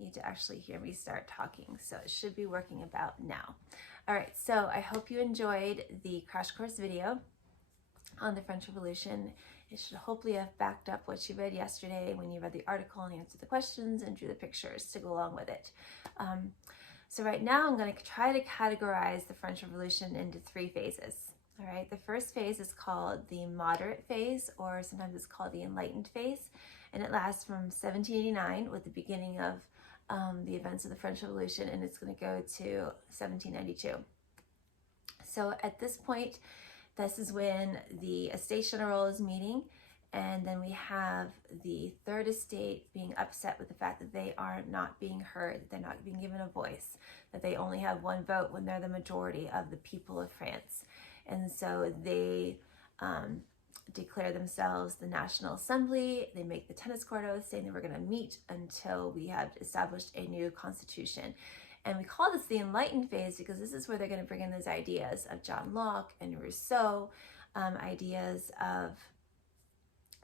need to actually hear me start talking. So it should be working about now. All right, so I hope you enjoyed the crash course video on the French Revolution. It should hopefully have backed up what you read yesterday when you read the article and answered the questions and drew the pictures to go along with it. So right now I'm going to try to categorize the French Revolution into 3 phases. All right, the first phase is called the moderate phase, or sometimes it's called the Enlightened Phase, and it lasts from 1789 with the beginning of the events of the French Revolution, and it's going to go to 1792. So at this point, this is when the Estates General is meeting, and then we have the Third Estate being upset with the fact that they are not being heard, they're not being given a voice, that they only have 1 vote when they're the majority of the people of France. And so they declare themselves the National Assembly. They make the tennis court oath saying that we're going to meet until we have established a new constitution. And we call this the Enlightened Phase because this is where they're going to bring in those ideas of John Locke and Rousseau, ideas of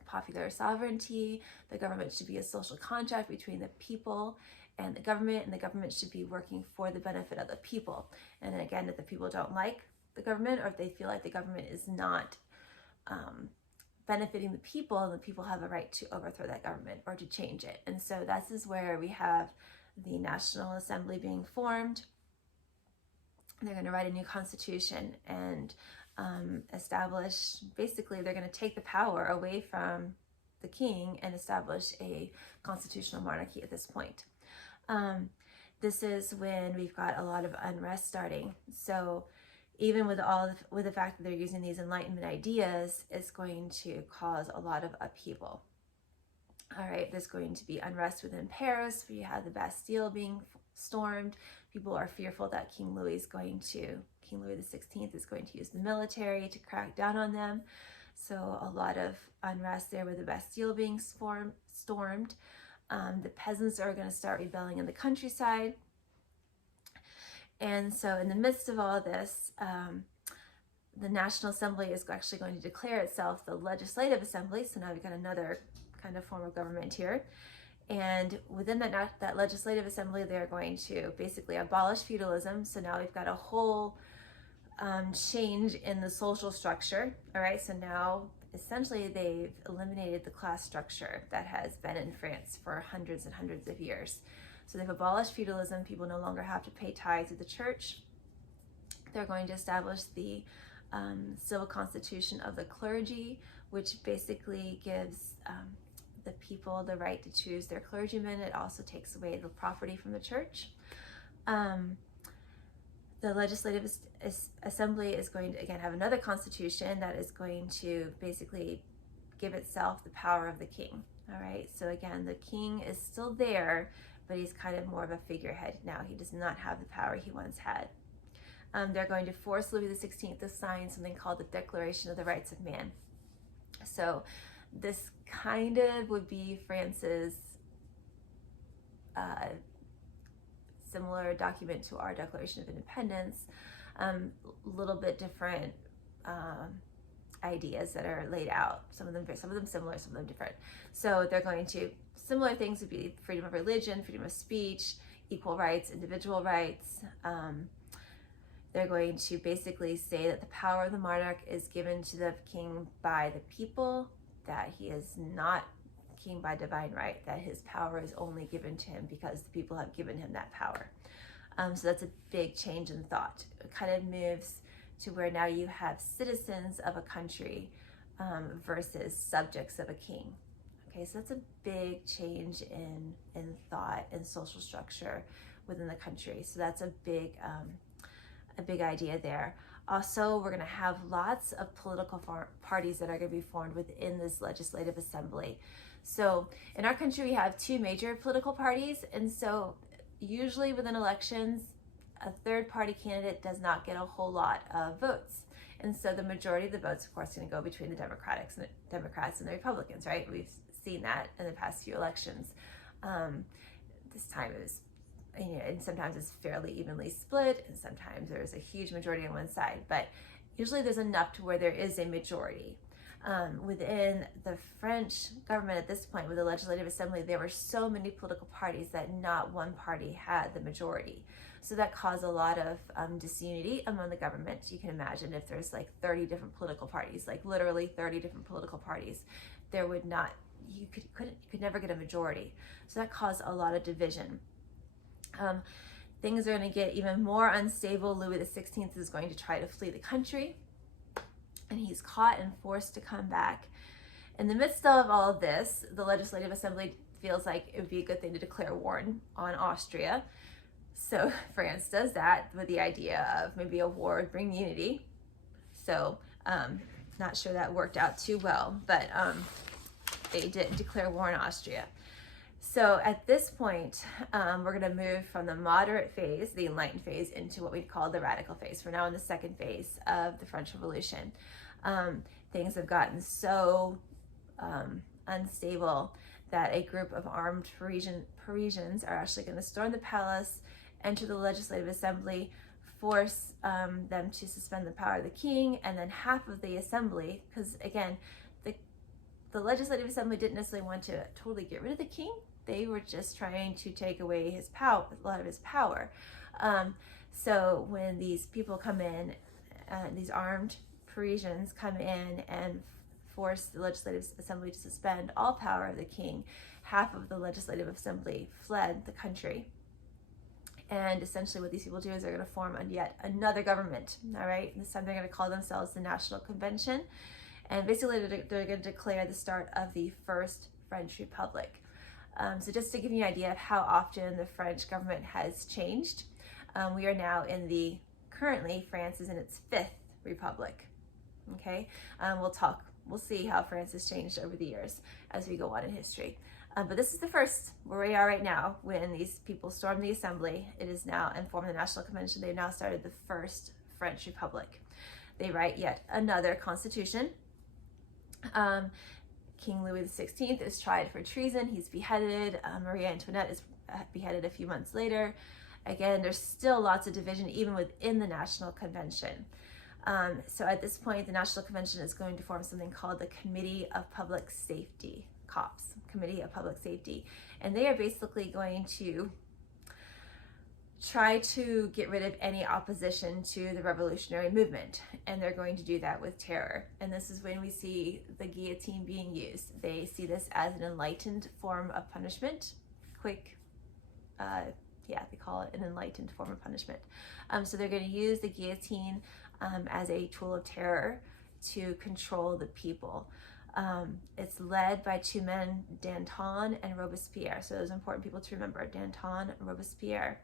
popular sovereignty. The government should be a social contract between the people and the government should be working for the benefit of the people. And then again, if the people don't like the government, or if they feel like the government is not benefiting the people have a right to overthrow that government or to change it. And so this is where we have the National Assembly being formed. They're going to write a new constitution and establish, basically they're going to take the power away from the king and establish a constitutional monarchy at this point. This is when we've got a lot of unrest starting. So even with the fact that they're using these Enlightenment ideas, it's going to cause a lot of upheaval. All right, there's going to be unrest within Paris, where you have the Bastille being stormed. People are fearful that King Louis XVI is going to use the military to crack down on them. So a lot of unrest there with the Bastille being stormed. The peasants are going to start rebelling in the countryside. And so in the midst of all this, the National Assembly is actually going to declare itself the Legislative Assembly. So now we've got another kind of form of government here. And within that Legislative Assembly, they're going to basically abolish feudalism. So now we've got a whole change in the social structure. All right, so now essentially they've eliminated the class structure that has been in France for hundreds and hundreds of years. So they've abolished feudalism. People no longer have to pay tithes to the church. They're going to establish the civil constitution of the clergy, which basically gives the people the right to choose their clergymen. It also takes away the property from the church. The Legislative Assembly is going to, again, have another constitution that is going to basically give itself the power of the king. All right, so again, the king is still there, but he's kind of more of a figurehead now. He does not have the power he once had. They're going to force Louis XVI to sign something called the Declaration of the Rights of Man. So this kind of would be France's similar document to our Declaration of Independence, a little bit different ideas that are laid out. Some of them similar, some of them different. So they're going to, similar things would be freedom of religion, freedom of speech, equal rights, individual rights. They're going to basically say that the power of the monarch is given to the king by the people, that he is not king by divine right, that his power is only given to him because the people have given him that power. So that's a big change in thought. It kind of moves to where now you have citizens of a country versus subjects of a king. Okay, so that's a big change in thought and social structure within the country. So that's a big idea there. Also, we're going to have lots of political parties that are going to be formed within this Legislative Assembly. So in our country, we have 2 major political parties, and so usually within elections, a third party candidate does not get a whole lot of votes. And so the majority of the votes, of course, are going to go between the Democrats and the Republicans, right? We've seen that in the past few elections. This time it was, and sometimes it's fairly evenly split, and sometimes there's a huge majority on one side, but usually there's enough to where there is a majority. Within the French government at this point, with the Legislative Assembly, there were so many political parties that not one party had the majority. So that caused a lot of disunity among the government. You can imagine if there's like 30 different political parties, like literally 30 different political parties, there would not, you could never get a majority. So that caused a lot of division. Things are going to get even more unstable. Louis XVI is going to try to flee the country, and he's caught and forced to come back. In the midst of all of this, the Legislative Assembly feels like it would be a good thing to declare war on Austria. So France does that with the idea of maybe a war would bring unity. So not sure that worked out too well, but they did declare war on Austria. So at this point, we're going to move from the moderate phase, the Enlightened phase, into what we call the radical phase. We're now in the second phase of the French Revolution. Things have gotten so unstable that a group of armed Parisians are actually going to storm the palace, enter the Legislative Assembly, force them to suspend the power of the king, and then half of the assembly, because again, the Legislative Assembly didn't necessarily want to totally get rid of the king. They were just trying to take away his power, a lot of his power. So when these people come in, these armed Parisians come in and force the Legislative Assembly to suspend all power of the king, half of the Legislative Assembly fled the country. And essentially what these people do is they're going to form yet another government, all right? And this time they're going to call themselves the National Convention. And basically they're going to declare the start of the First French Republic. So just to give you an idea of how often the French government has changed, we are now currently France is in its 5th republic, okay? We'll see how France has changed over the years as we go on in history. But this is the first, where we are right now, when these people stormed the assembly. It is now, and formed the National Convention, they've now started the First French Republic. They write yet another constitution. King Louis XVI is tried for treason. He's beheaded. Marie Antoinette is beheaded a few months later. Again, there's still lots of division even within the National Convention. So at this point, the National Convention is going to form something called the Committee of Public Safety, COPS, Committee of Public Safety. And they are basically going to try to get rid of any opposition to the revolutionary movement, and they're going to do that with terror. And this is when we see the guillotine being used. They see this as an enlightened form of punishment. They call it an enlightened form of punishment. So they're going to use the guillotine as a tool of terror to control the people. It's led by two men, Danton and Robespierre. So those are important people to remember, Danton and Robespierre.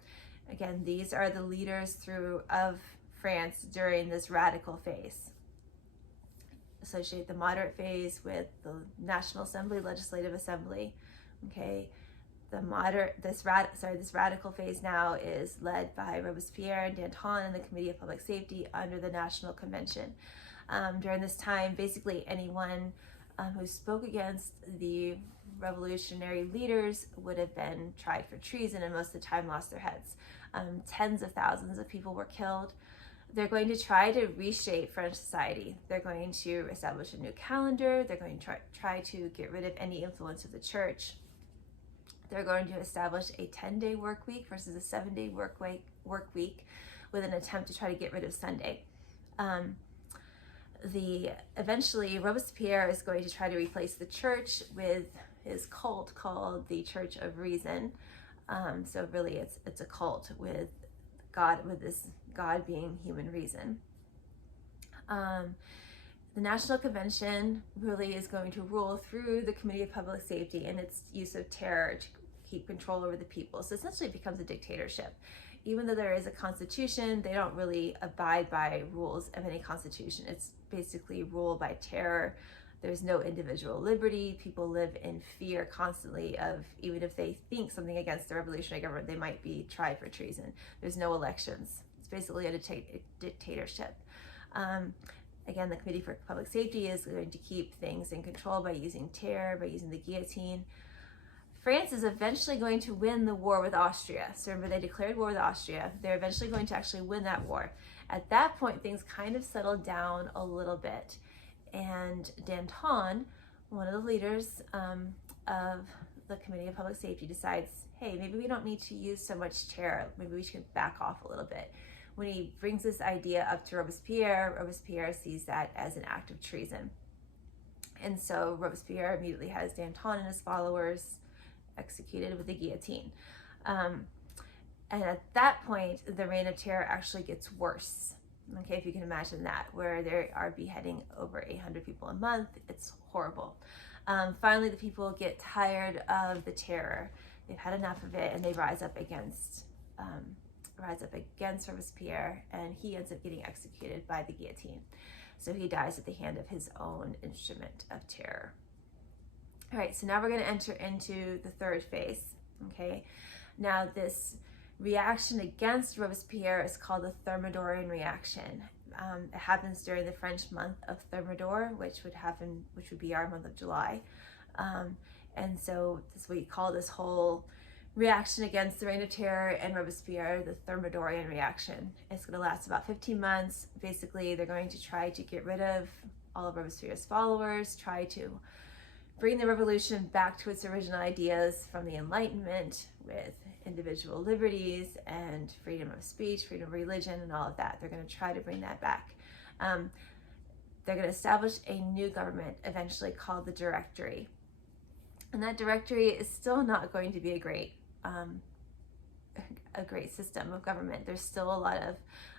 Again, these are the leaders of France during this radical phase. Associate the moderate phase with the National Assembly, Legislative Assembly. Okay, this radical phase now is led by Robespierre and Danton and the Committee of Public Safety under the National Convention. During this time, basically anyone who spoke against the revolutionary leaders would have been tried for treason, and most of the time lost their heads. Tens of thousands of people were killed. They're going to try to reshape French society. They're going to establish a new calendar. They're going to try to get rid of any influence of the church. They're going to establish a 10-day work week versus a 7-day work week with an attempt to try to get rid of Sunday. Eventually Robespierre is going to try to replace the church with his cult called the Church of Reason. So really it's a cult with this God being human reason. The National Convention really is going to rule through the Committee of Public Safety and its use of terror to keep control over the people. So essentially it becomes a dictatorship. Even though there is a constitution, they don't really abide by rules of any constitution. It's basically ruled by terror. There's no individual liberty. People live in fear constantly of, even if they think something against the revolutionary government, they might be tried for treason. There's no elections. It's basically a dictatorship. Again, the Committee for Public Safety is going to keep things in control by using terror, by using the guillotine. France is eventually going to win the war with Austria. So remember, they declared war with Austria. They're eventually going to actually win that war. At that point, things kind of settled down a little bit. And Danton one of the leaders of the Committee of Public Safety decides, hey, maybe we don't need to use so much terror. Maybe we should back off a little bit. When he brings this idea up to Robespierre sees that as an act of treason. And so Robespierre immediately has Danton and his followers executed with the guillotine. And at that point, the reign of terror actually gets worse. Okay, if you can imagine that, where they are beheading over 800 people a month. It's horrible. Finally, the people get tired of the terror. They've had enough of it, and they rise up against Robespierre, and he ends up getting executed by the guillotine. So he dies at the hand of his own instrument of terror. All right, so now we're going to enter into the third phase. Okay, now this reaction against Robespierre is called the Thermadorian reaction. It happens during the French month of Thermador, which would be our month of July. And so this is what you call this whole reaction against the reign of terror and Robespierre, the Thermadorian reaction. It's going to last about 15 months. Basically, they're going to try to get rid of all of Robespierre's followers, try to bring the revolution back to its original ideas from the Enlightenment with individual liberties and freedom of speech, freedom of religion, and all of that. They're going to try to bring that back. They're going to establish a new government, eventually called the Directory. And that Directory is still not going to be a great system of government. There's still a lot of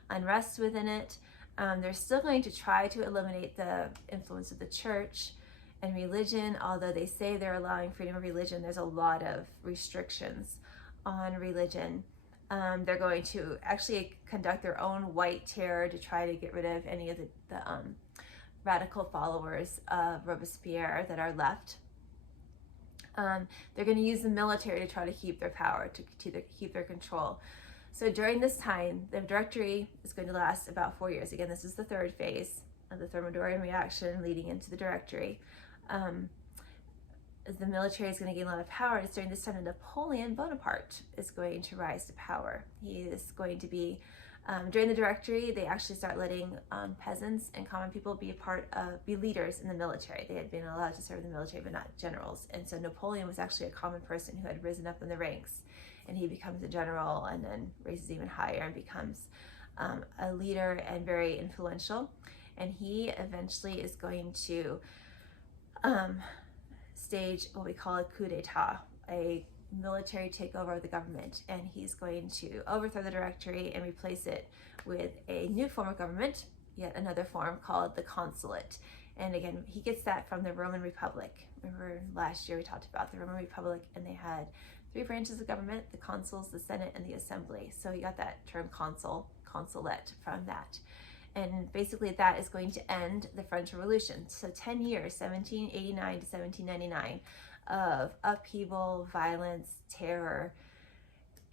unrest within it. They're still going to try to eliminate the influence of the church and religion. Although they say they're allowing freedom of religion, there's a lot of restrictions on religion. They're going to actually conduct their own white terror to try to get rid of any of the radical followers of Robespierre that are left. They're going to use the military to try to keep their power, to keep their control. So during this time, the Directory is going to last about 4 years. Again, this is the third phase of the Thermadorian reaction leading into the Directory. The military is going to gain a lot of power. It's during this time that Napoleon Bonaparte is going to rise to power. He is going to be, during the Directory, they actually start letting peasants and common people be leaders in the military. They had been allowed to serve in the military, but not generals. And so Napoleon was actually a common person who had risen up in the ranks, and he becomes a general and then raises even higher and becomes a leader and very influential. And he eventually is going to stage what we call a coup d'etat, a military takeover of the government, and he's going to overthrow the Directory and replace it with a new form of government, yet another form called the consulate. And again, he gets that from the Roman Republic. Remember last year we talked about the Roman Republic, and they had 3 branches of government: the consuls, the Senate, and the Assembly. So he got that term consulate from that. And basically that is going to end the French Revolution. So 10 years, 1789 to 1799, of upheaval, violence, terror.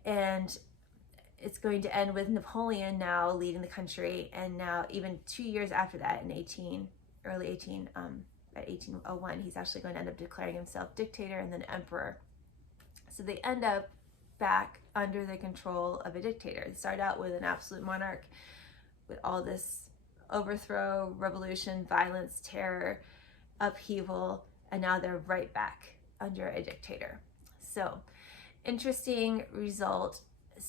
And it's going to end with Napoleon now leading the country. And now even 2 years after that, in 1801, he's actually going to end up declaring himself dictator and then emperor. So they end up back under the control of a dictator. They start out with an absolute monarch, with all this overthrow, revolution, violence, terror, upheaval, and now they're right back under a dictator. So, interesting result. A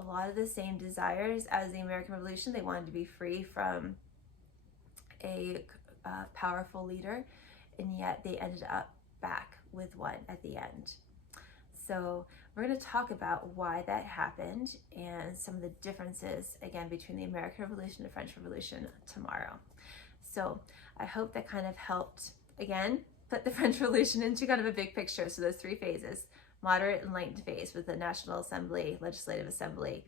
lot of the same desires as the American Revolution. They wanted to be free from a powerful leader, and yet they ended up back with one at the end. So we're going to talk about why that happened and some of the differences, again, between the American Revolution and the French Revolution tomorrow. So I hope that kind of helped, again, put the French Revolution into kind of a big picture. So those 3 phases: moderate, enlightened phase with the National Assembly, Legislative Assembly,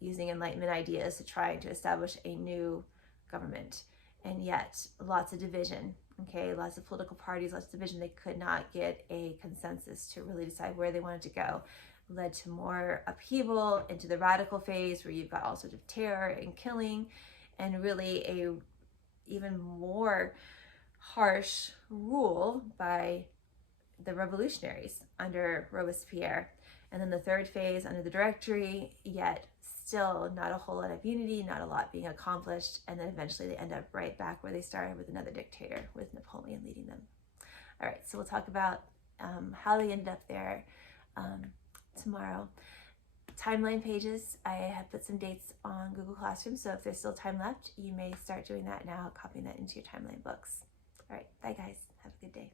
using Enlightenment ideas to try to establish a new government, and yet lots of division. Okay, lots of political parties, lots of division. They could not get a consensus to really decide where they wanted to go. Led to more upheaval into the radical phase, where you've got all sorts of terror and killing, and really a even more harsh rule by the revolutionaries under Robespierre. And then the third phase under the Directory, yet still not a whole lot of unity, not a lot being accomplished, and then eventually they end up right back where they started with another dictator, with Napoleon leading them. All right, so we'll talk about how they ended up there tomorrow. Timeline pages, I have put some dates on Google Classroom, so if there's still time left, you may start doing that now, copying that into your timeline books. All right, bye guys, have a good day.